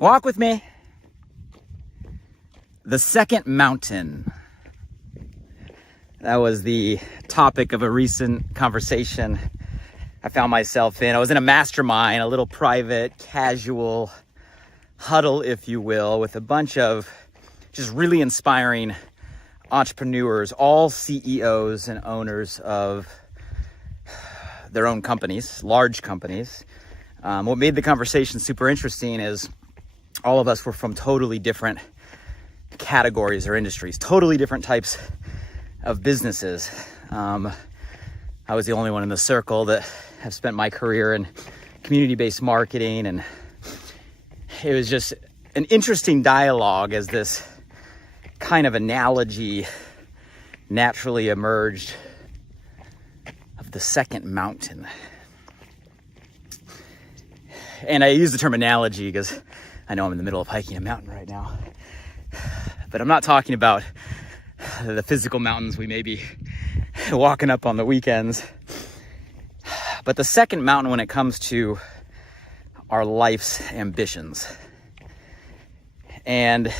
Walk with me. The second mountain. That was the topic of a recent conversation I found myself in. I was in a mastermind, a little private, casual huddle, if you will, with a bunch of just really inspiring entrepreneurs, all CEOs and owners of their own companies, large companies. What made the conversation super interesting is all of us were from totally different categories or industries, totally different types of businesses. I was the only one in the circle that have spent my career in community-based marketing, and it was just an interesting dialogue as this kind of analogy naturally emerged of the second mountain. And I use the term analogy because I know I'm in the middle of hiking a mountain right now, but I'm not talking about the physical mountains we may be walking up on the weekends, but the second mountain when it comes to our life's ambitions. And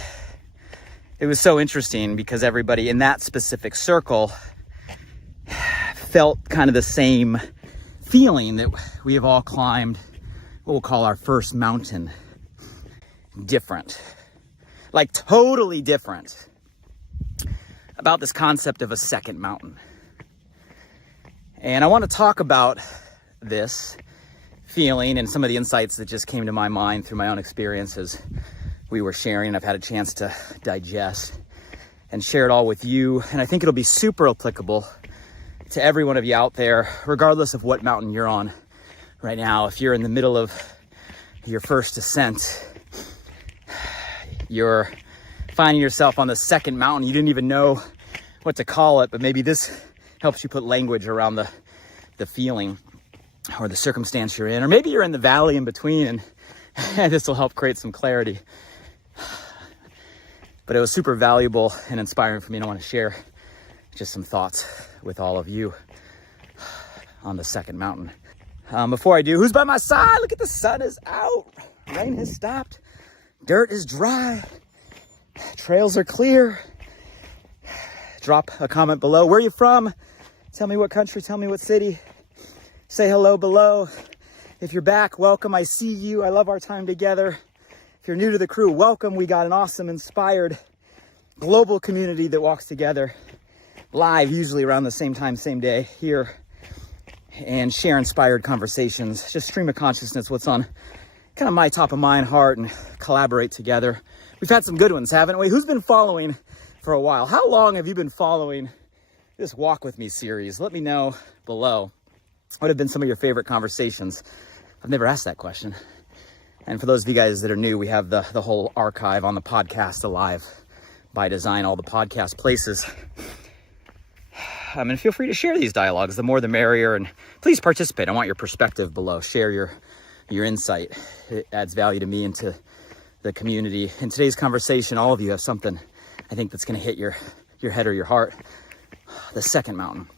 it was so interesting because everybody in that specific circle felt kind of the same feeling that we have all climbed what we'll call our first mountain. Different, like totally different, about this concept of a second mountain. And I want to talk about this feeling and some of the insights that just came to my mind through my own experiences we were sharing, and I've had a chance to digest and share it all with you. And I think it'll be super applicable to every one of you out there, regardless of what mountain you're on right now. If you're in the middle of your first ascent, you're finding yourself on the second mountain, you didn't even know what to call it, but maybe this helps you put language around the feeling or the circumstance you're in. Or maybe you're in the valley in between, and this will help create some clarity. But it was super valuable and inspiring for me, and I want to share just some thoughts with all of you on the second mountain. Before I do, who's by my side? Look at the sun is out. Rain has stopped. Dirt is dry. Trails are clear. Drop a comment below. Where are you from? Tell me what country. Tell me what city. Say hello below. If you're back, welcome. I see you. I love our time together. If you're new to the crew, welcome. We got an awesome, inspired global community that walks together live, usually around the same time, same day, here, and share inspired conversations. Just stream of consciousness, what's on kind of my top of mind, heart, and collaborate together. We've had some good ones, haven't we? Who's been following for a while? How long have you been following this Walk With Me series? Let me know below. What have been some of your favorite conversations? I've never asked that question. And for those of you guys that are new, we have the whole archive on the podcast alive by design, all the podcast places. And feel free to share these dialogues. The more the merrier, and please participate. I want your perspective below. Share your insight. It adds value to me and to the community. In today's conversation, all of you have something I think that's going to hit your head or your heart. The second mountain.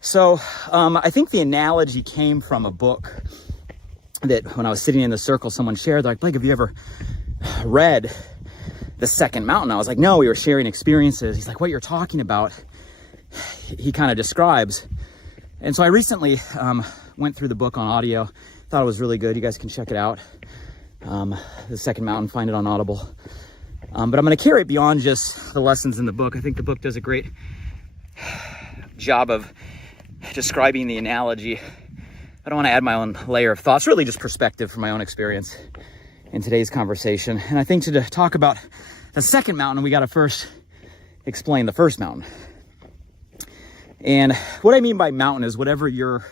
So I think the analogy came from a book that when I was sitting in the circle, someone shared. They're like, Blake, have you ever read The Second Mountain? I was like, no, we were sharing experiences. He's like, what you're talking about, he kind of describes. And so I recently went through the book on audio. Thought it was really good. You guys can check it out. The Second Mountain, find it on Audible. But I'm going to carry it beyond just the lessons in the book. I think the book does a great job of describing the analogy. I don't want to add my own layer of thoughts, really just perspective from my own experience in today's conversation. And I think to talk about the second mountain, we got to first explain the first mountain. And what I mean by mountain is whatever you're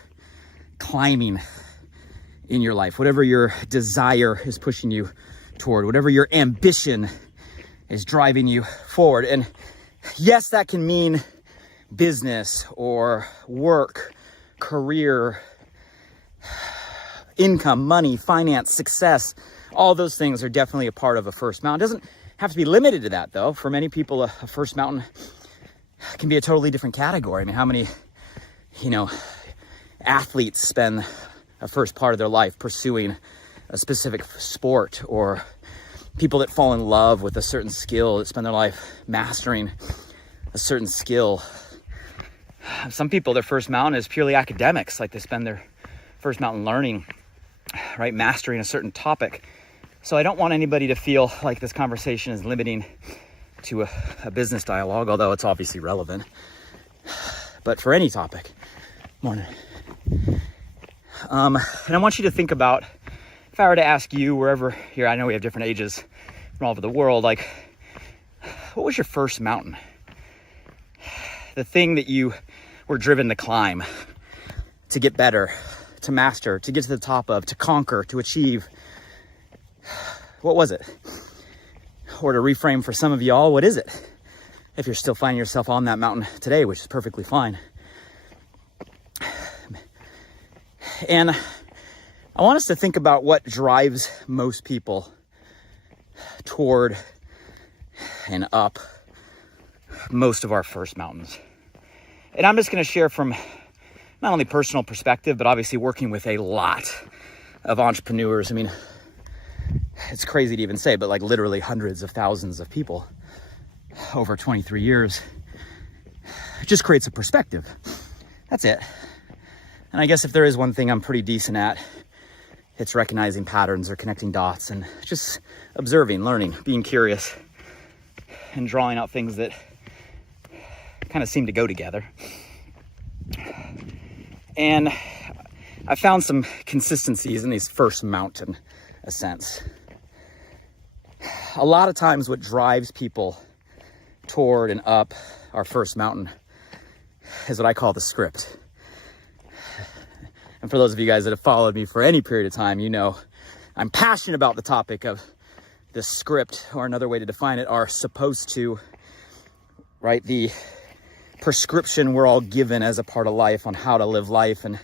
climbing in your life, whatever your desire is pushing you toward, whatever your ambition is driving you forward. And yes, that can mean business or work, career, income, money, finance, success. All those things are definitely a part of a first mountain. It doesn't have to be limited to that, though. For many people, a first mountain can be a totally different category. I mean, how many, athletes spend a first part of their life pursuing a specific sport, or people that fall in love with a certain skill, that spend their life mastering a certain skill. Some people, their first mountain is purely academics, like they spend their first mountain learning, right, mastering a certain topic. So I don't want anybody to feel like this conversation is limiting to a business dialogue, although it's obviously relevant. But for any topic. Morning. And I want you to think about, if I were to ask you, wherever here, I know we have different ages from all over the world, like, what was your first mountain? The thing that you were driven to climb, to get better, to master, to get to the top of, to conquer, to achieve. What was it? Or to reframe for some of y'all, what is it? If you're still finding yourself on that mountain today, which is perfectly fine. And I want us to think about what drives most people toward and up most of our first mountains. And I'm just going to share from not only personal perspective, but obviously working with a lot of entrepreneurs. I mean, it's crazy to even say, but like literally hundreds of thousands of people over 23 years. It just creates a perspective. That's it. And I guess if there is one thing I'm pretty decent at, it's recognizing patterns or connecting dots and just observing, learning, being curious, and drawing out things that kind of seem to go together. And I found some consistencies in these first mountain ascents. A lot of times what drives people toward and up our first mountain is what I call the script. And for those of you guys that have followed me for any period of time, you know I'm passionate about the topic of the script, or another way to define it, are supposed to, right? The prescription we're all given as a part of life on how to live life and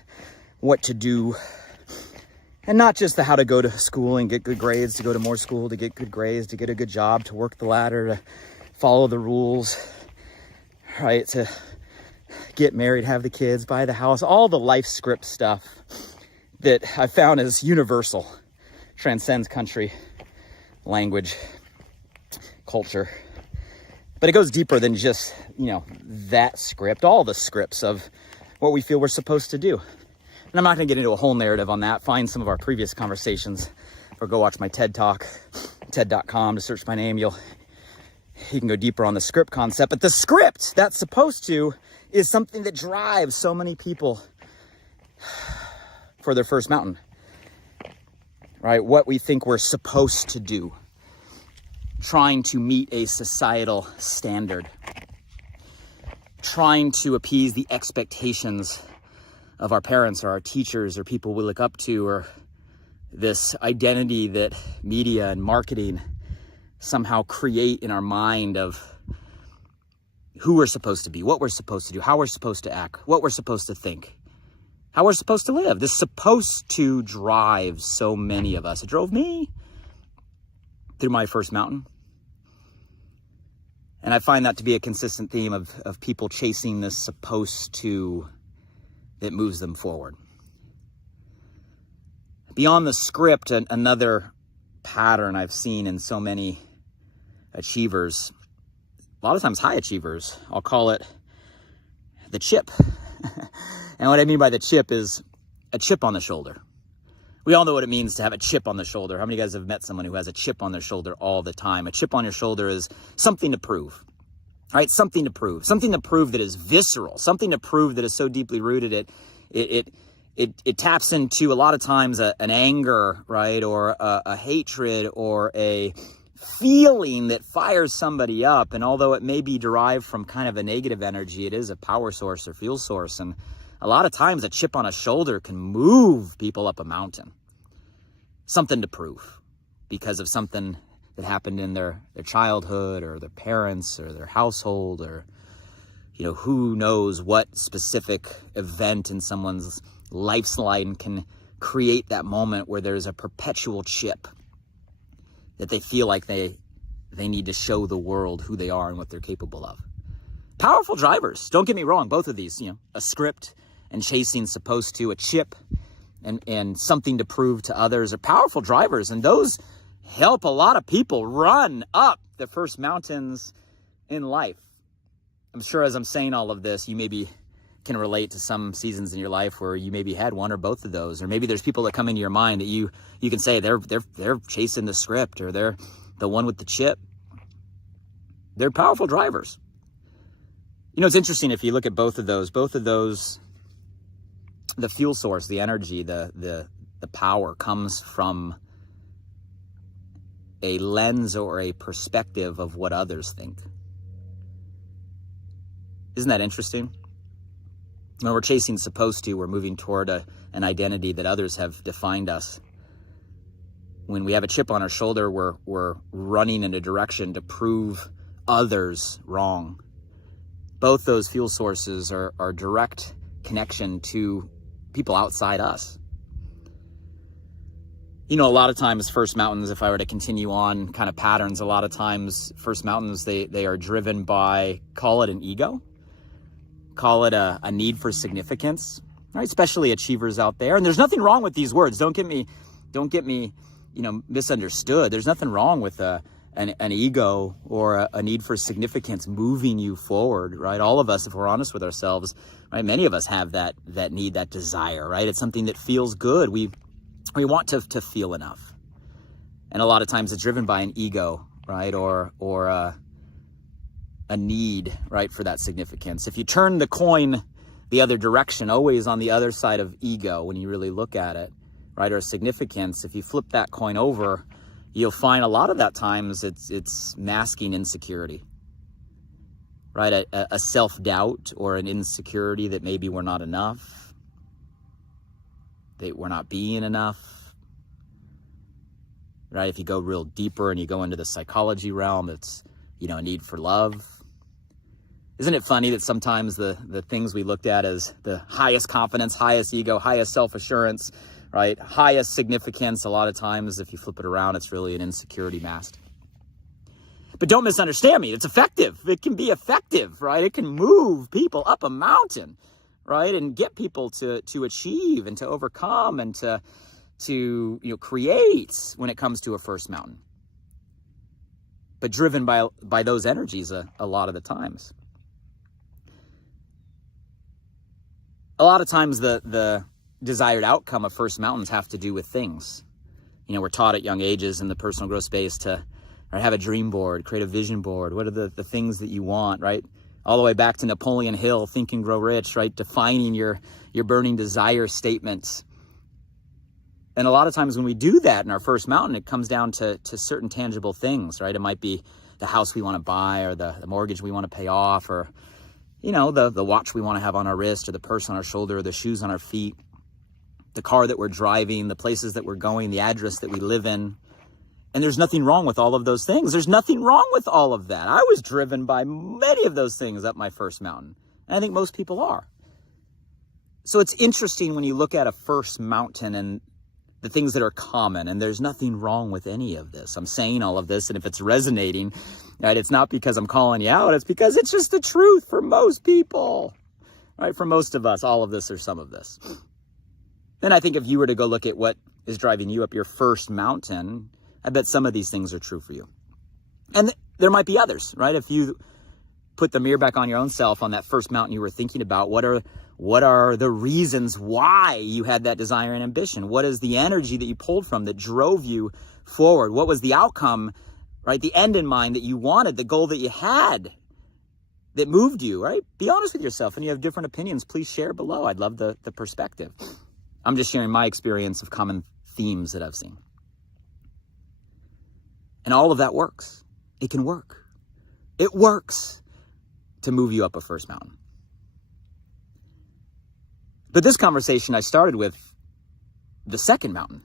what to do. And not just the how to go to school and get good grades, to go to more school, to get good grades, to get a good job, to work the ladder, to follow the rules, right? To get married, have the kids, buy the house, all the life script stuff that I found is universal, transcends country, language, culture. But it goes deeper than just, that script, all the scripts of what we feel we're supposed to do. And I'm not going to get into a whole narrative on that. Find some of our previous conversations, or go watch my TED Talk, TED.com, to search my name. You can go deeper on the script concept. But the script that's supposed to is something that drives so many people for their first mountain, right? What we think we're supposed to do, trying to meet a societal standard, trying to appease the expectations of our parents or our teachers or people we look up to, or this identity that media and marketing somehow create in our mind of who we're supposed to be, what we're supposed to do, how we're supposed to act, what we're supposed to think, how we're supposed to live. This is supposed to drive so many of us. It drove me through my first mountain. And I find that to be a consistent theme of people chasing this supposed to that moves them forward. Beyond the script, another pattern I've seen in so many achievers, a lot of times high achievers, I'll call it the chip. And what I mean by the chip is a chip on the shoulder. We all know what it means to have a chip on the shoulder. How many of you guys have met someone who has a chip on their shoulder all the time? A chip on your shoulder is something to prove, right? Something to prove that is visceral, something to prove that is so deeply rooted. It taps into a lot of times an anger, right? Or a hatred, or a feeling that fires somebody up. And although it may be derived from kind of a negative energy, it is a power source or fuel source. And a lot of times a chip on a shoulder can move people up a mountain. Something to prove because of something that happened in their childhood, or their parents, or their household, or, who knows what specific event in someone's lifeline can create that moment where there's a perpetual chip that they feel like they need to show the world who they are and what they're capable of. Powerful drivers. Don't get me wrong. Both of these, a script and chasing supposed to, a chip and something to prove to others are powerful drivers. And those help a lot of people run up the first mountains in life. I'm sure as I'm saying all of this, you maybe can relate to some seasons in your life where you maybe had one or both of those, or maybe there's people that come into your mind that you can say they're chasing the script, or they're the one with the chip. They're powerful drivers. You know, it's interesting if you look at both of those, the fuel source, the energy, the power comes from a lens or a perspective of what others think. Isn't that interesting? When we're chasing supposed to, we're moving toward an identity that others have defined us. When we have a chip on our shoulder, we're running in a direction to prove others wrong. Both those fuel sources are direct connection to people outside us. You know, a lot of times first mountains, if I were to continue on kind of patterns, a lot of times first mountains, they are driven by, call it an ego, call it a need for significance, right? Especially achievers out there. And there's nothing wrong with these words. Don't get me, misunderstood. There's nothing wrong with an ego or a need for significance moving you forward, right? All of us, if we're honest with ourselves, right? Many of us have that need, that desire, right? It's something that feels good. We want to feel enough. And a lot of times it's driven by an ego, right? Or a need, right, for that significance. If you turn the coin the other direction, always on the other side of ego, when you really look at it, right, or significance, if you flip that coin over, you'll find a lot of that times it's masking insecurity, right? A self-doubt or an insecurity that maybe we're not enough, that we're not being enough, right? If you go real deeper and you go into the psychology realm, it's, a need for love. Isn't it funny that sometimes the things we looked at as the highest confidence, highest ego, highest self-assurance, right, highest significance, a lot of times if you flip it around, it's really an insecurity masked. But don't misunderstand me. It's effective. It can be effective, right? It can move people up a mountain, right, and get people to achieve and to overcome and to create when it comes to a first mountain. But driven by those energies a lot of the times. A lot of times the desired outcome of first mountains have to do with things. We're taught at young ages in the personal growth space to have a dream board, create a vision board. What are the things that you want, right? All the way back to Napoleon Hill, Think and Grow Rich, right? Defining your burning desire statements. And a lot of times when we do that in our first mountain, it comes down to certain tangible things, right? It might be the house we want to buy, or the mortgage we want to pay off, or the watch we want to have on our wrist, or the purse on our shoulder, or the shoes on our feet, the car that we're driving, the places that we're going, the address that we live in. And there's nothing wrong with all of those things. There's nothing wrong with all of that. I was driven by many of those things up my first mountain. And I think most people are. So it's interesting when you look at a first mountain and the things that are common, and there's nothing wrong with any of this. I'm saying all of this, and if it's resonating, right, it's not because I'm calling you out, it's because it's just the truth for most people, right? For most of us, all of this or some of this. Then I think if you were to go look at what is driving you up your first mountain, I bet some of these things are true for you. And there might be others, right? If you put the mirror back on your own self on that first mountain you were thinking about, what are the reasons why you had that desire and ambition? What is the energy that you pulled from that drove you forward? What was the outcome, right? The end in mind that you wanted, the goal that you had that moved you, right? Be honest with yourself. And you have different opinions, please share below. I'd love the perspective. I'm just sharing my experience of common themes that I've seen. And all of that works. It can work. It works to move you up a first mountain. But this conversation I started with the second mountain.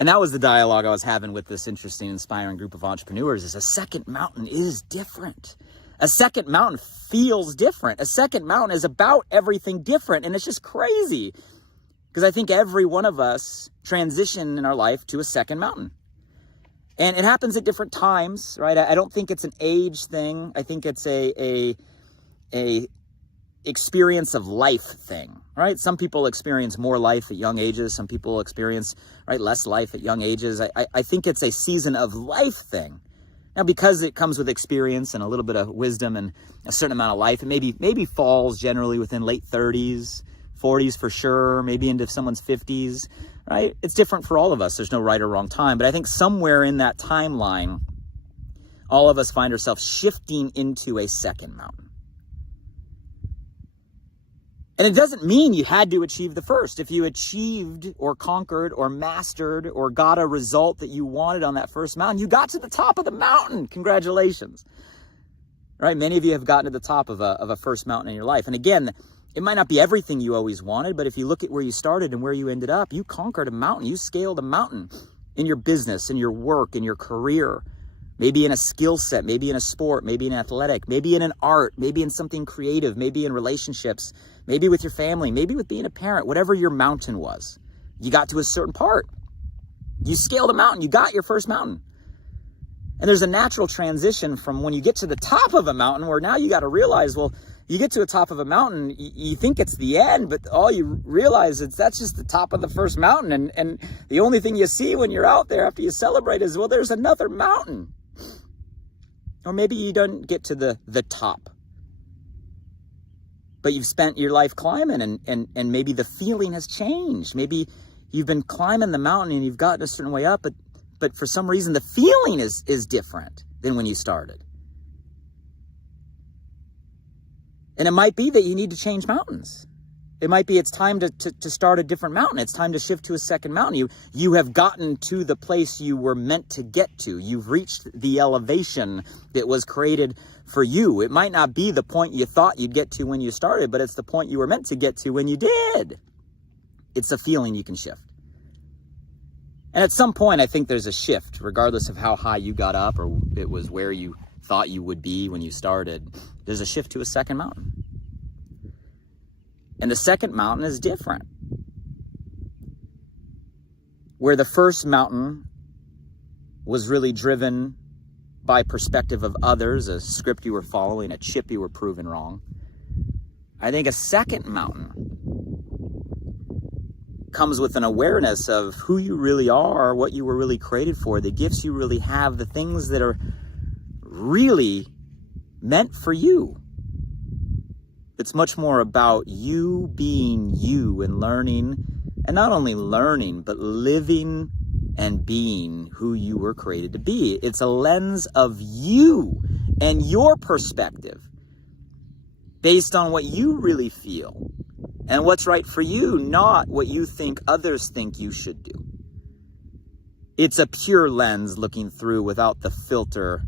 And that was the dialogue I was having with this interesting, inspiring group of entrepreneurs, is a second mountain is different. A second mountain feels different. A second mountain is about everything different. And it's just crazy because I think every one of us transition in our life to a second mountain. And it happens at different times, right? I don't think it's an age thing. I think it's a experience of life thing, right? Some people experience more life at young ages. Some people experience, right, less life at young ages. I think it's a season of life thing. Now, because it comes with experience and a little bit of wisdom and a certain amount of life, it maybe falls generally within late 30s, 40s for sure, maybe into someone's 50s, right? It's different for all of us. There's no right or wrong time. But I think somewhere in that timeline, all of us find ourselves shifting into a second mountain. And it doesn't mean you had to achieve the first. If you achieved or conquered or mastered or got a result that you wanted on that first mountain, you got to the top of the mountain. Congratulations. Right? Many of you have gotten to the top of a first mountain in your life. And again, it might not be everything you always wanted, but if you look at where you started and where you ended up, you conquered a mountain. You scaled a mountain in your business, in your work, in your career. Maybe in a skill set, maybe in a sport, maybe in athletic, maybe in an art, maybe in something creative, maybe in relationships, maybe with your family, maybe with being a parent, whatever your mountain was. You got to a certain part. You scaled a mountain. You got your first mountain. And there's a natural transition from when you get to the top of a mountain where now you got to realize, well, you get to the top of a mountain, you think it's the end, but all you realize is that's just the top of the first mountain. And the only thing you see when you're out there after you celebrate is, well, there's another mountain. Or maybe you don't get to the top, but you've spent your life climbing and maybe the feeling has changed. Maybe you've been climbing the mountain and you've gotten a certain way up, but for some reason the feeling is different than when you started. And it might be that you need to change mountains. It might be it's time to start a different mountain. It's time to shift to a second mountain. You have gotten to the place you were meant to get to. You've reached the elevation that was created for you. It might not be the point you thought you'd get to when you started, but it's the point you were meant to get to when you did. It's a feeling you can shift. And at some point, I think there's a shift, regardless of how high you got up or it was where you thought you would be when you started. There's a shift to a second mountain. And the second mountain is different. Where the first mountain was really driven by perspective of others, a script you were following, a chip you were proving wrong. I think a second mountain comes with an awareness of who you really are, what you were really created for, the gifts you really have, the things that are really meant for you. It's much more about you being you and learning, and not only learning, but living and being who you were created to be. It's a lens of you and your perspective based on what you really feel and what's right for you, not what you think others think you should do. It's a pure lens looking through without the filter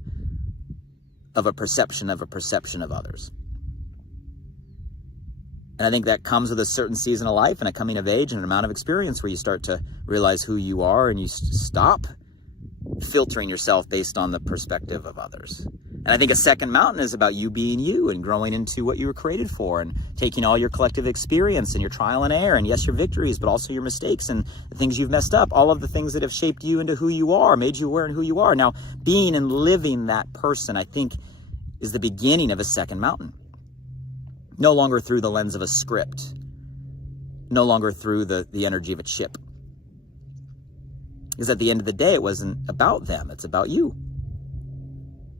of a perception of others. And I think that comes with a certain season of life and a coming of age and an amount of experience where you start to realize who you are and you stop filtering yourself based on the perspective of others. And I think a second mountain is about you being you and growing into what you were created for and taking all your collective experience and your trial and error and yes, your victories, but also your mistakes and the things you've messed up, all of the things that have shaped you into who you are, made you aware of who you are. Now, being and living that person, I think, is the beginning of a second mountain. No longer through the lens of a script. No longer through the energy of a chip. Because at the end of the day, it wasn't about them. It's about you.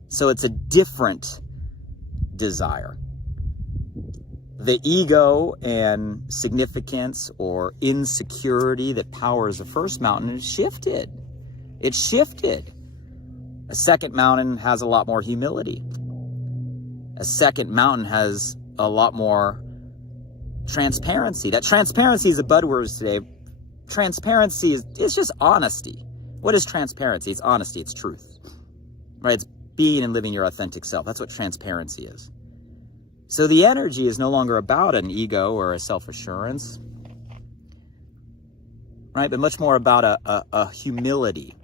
So it's a different desire. The ego and significance or insecurity that powers the first mountain has shifted. It shifted. A second mountain has a lot more humility. A second mountain has a lot more transparency. That transparency is a buzzword today. Transparency it's just honesty. What is transparency? It's honesty. It's truth. Right? It's being and living your authentic self. That's what transparency is. So the energy is no longer about an ego or a self-assurance, right? But much more about a humility.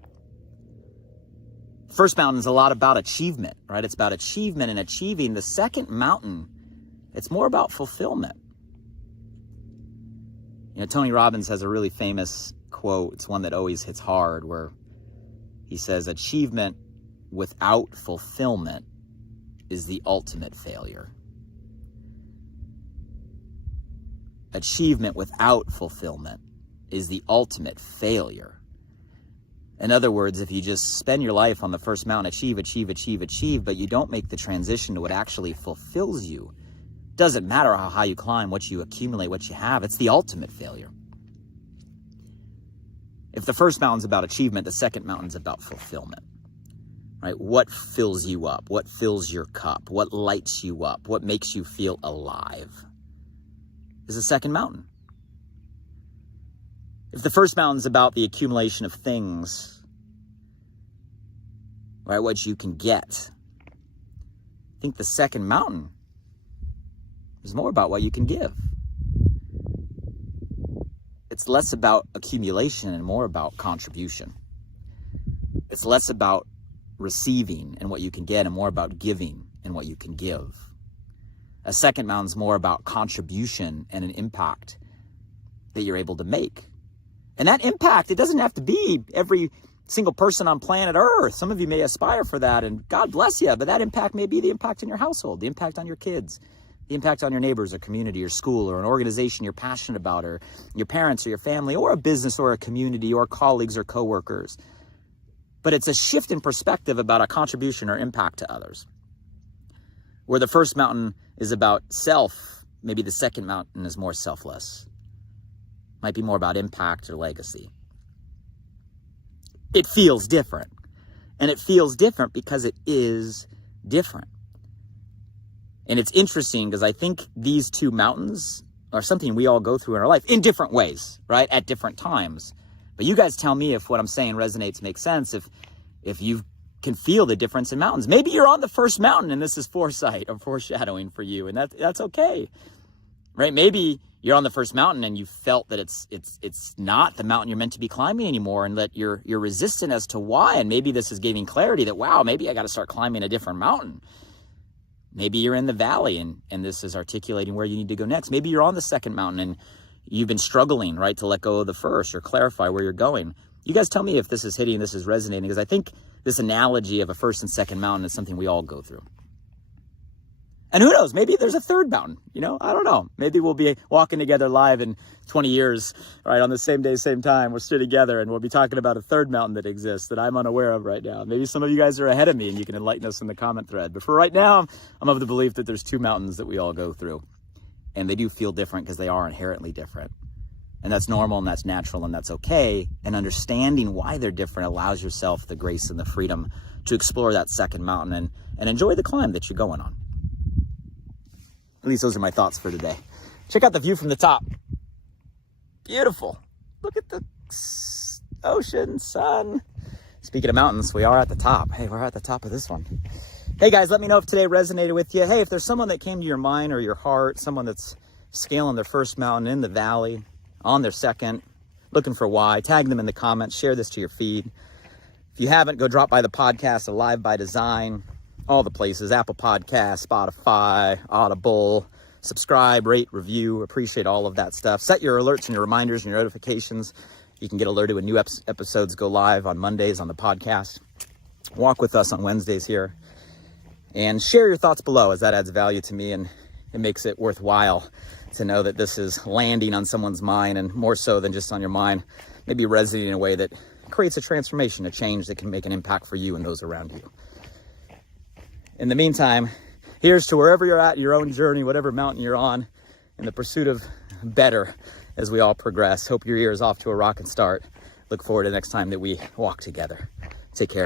First mountain is a lot about achievement, right? It's about achievement and achieving. The second mountain, it's more about fulfillment. You know, Tony Robbins has a really famous quote. It's one that always hits hard where he says, achievement without fulfillment is the ultimate failure. achievement without fulfillment is the ultimate failure. In other words, if you just spend your life on the first mountain, achieve, but you don't make the transition to what actually fulfills you, doesn't matter how high you climb, what you accumulate, what you have, it's the ultimate failure. If the first mountain's about achievement, the second mountain's about fulfillment, right? What fills you up? What fills your cup? What lights you up? What makes you feel alive is the second mountain. If the first mountain's about the accumulation of things, right, what you can get, I think the second mountain is more about what you can give. It's less about accumulation and more about contribution. It's less about receiving and what you can get and more about giving and what you can give. A second mountain's more about contribution and an impact that you're able to make. And that impact, it doesn't have to be every single person on planet Earth. Some of you may aspire for that, and God bless you, but that impact may be the impact in your household, the impact on your kids, the impact on your neighbors or community or school or an organization you're passionate about, or your parents or your family or a business or a community or colleagues or coworkers. But it's a shift in perspective about a contribution or impact to others. Where the first mountain is about self, maybe the second mountain is more selfless. Might be more about impact or legacy. It feels different. And it feels different because it is different. And it's interesting because I think these two mountains are something we all go through in our life in different ways, right? At different times. But you guys tell me if what I'm saying resonates, makes sense, if you can feel the difference in mountains. Maybe you're on the first mountain and this is foresight or foreshadowing for you, and that's okay, right? Maybe you're on the first mountain and you felt that it's not the mountain you're meant to be climbing anymore, and that you're resistant as to why. And maybe this is giving clarity that, wow, maybe I got to start climbing a different mountain. Maybe you're in the valley and this is articulating where you need to go next. Maybe you're on the second mountain and you've been struggling, right, to let go of the first or clarify where you're going. You guys tell me if this is hitting, this is resonating, because I think this analogy of a first and second mountain is something we all go through. And who knows, maybe there's a third mountain, I don't know. Maybe we'll be walking together live in 20 years, right, on the same day, same time. We'll sit together and we'll be talking about a third mountain that exists that I'm unaware of right now. Maybe some of you guys are ahead of me and you can enlighten us in the comment thread. But for right now, I'm of the belief that there's two mountains that we all go through. And they do feel different because they are inherently different. And that's normal and that's natural and that's okay. And understanding why they're different allows yourself the grace and the freedom to explore that second mountain and enjoy the climb that you're going on. At least those are my thoughts for today. Check out the view from the top. Beautiful. Look at the ocean, sun. Speaking of mountains, we are at the top. Hey, we're at the top of this one. Hey guys, let me know if today resonated with you. Hey, if there's someone that came to your mind or your heart, someone that's scaling their first mountain in the valley, on their second, looking for why, tag them in the comments, share this to your feed. If you haven't, go drop by the podcast, Alive by Design, all the places, Apple Podcasts, Spotify, Audible. Subscribe, rate, review, appreciate all of that stuff. Set your alerts and your reminders and your notifications. You can get alerted when new episodes go live on Mondays on the podcast. Walk with us on Wednesdays here. And share your thoughts below, as that adds value to me and it makes it worthwhile to know that this is landing on someone's mind, and more so than just on your mind, maybe resonating in a way that creates a transformation, a change that can make an impact for you and those around you. In the meantime, here's to wherever you're at, your own journey, whatever mountain you're on, in the pursuit of better as we all progress. Hope your year is off to a rocking start. Look forward to the next time that we walk together. Take care.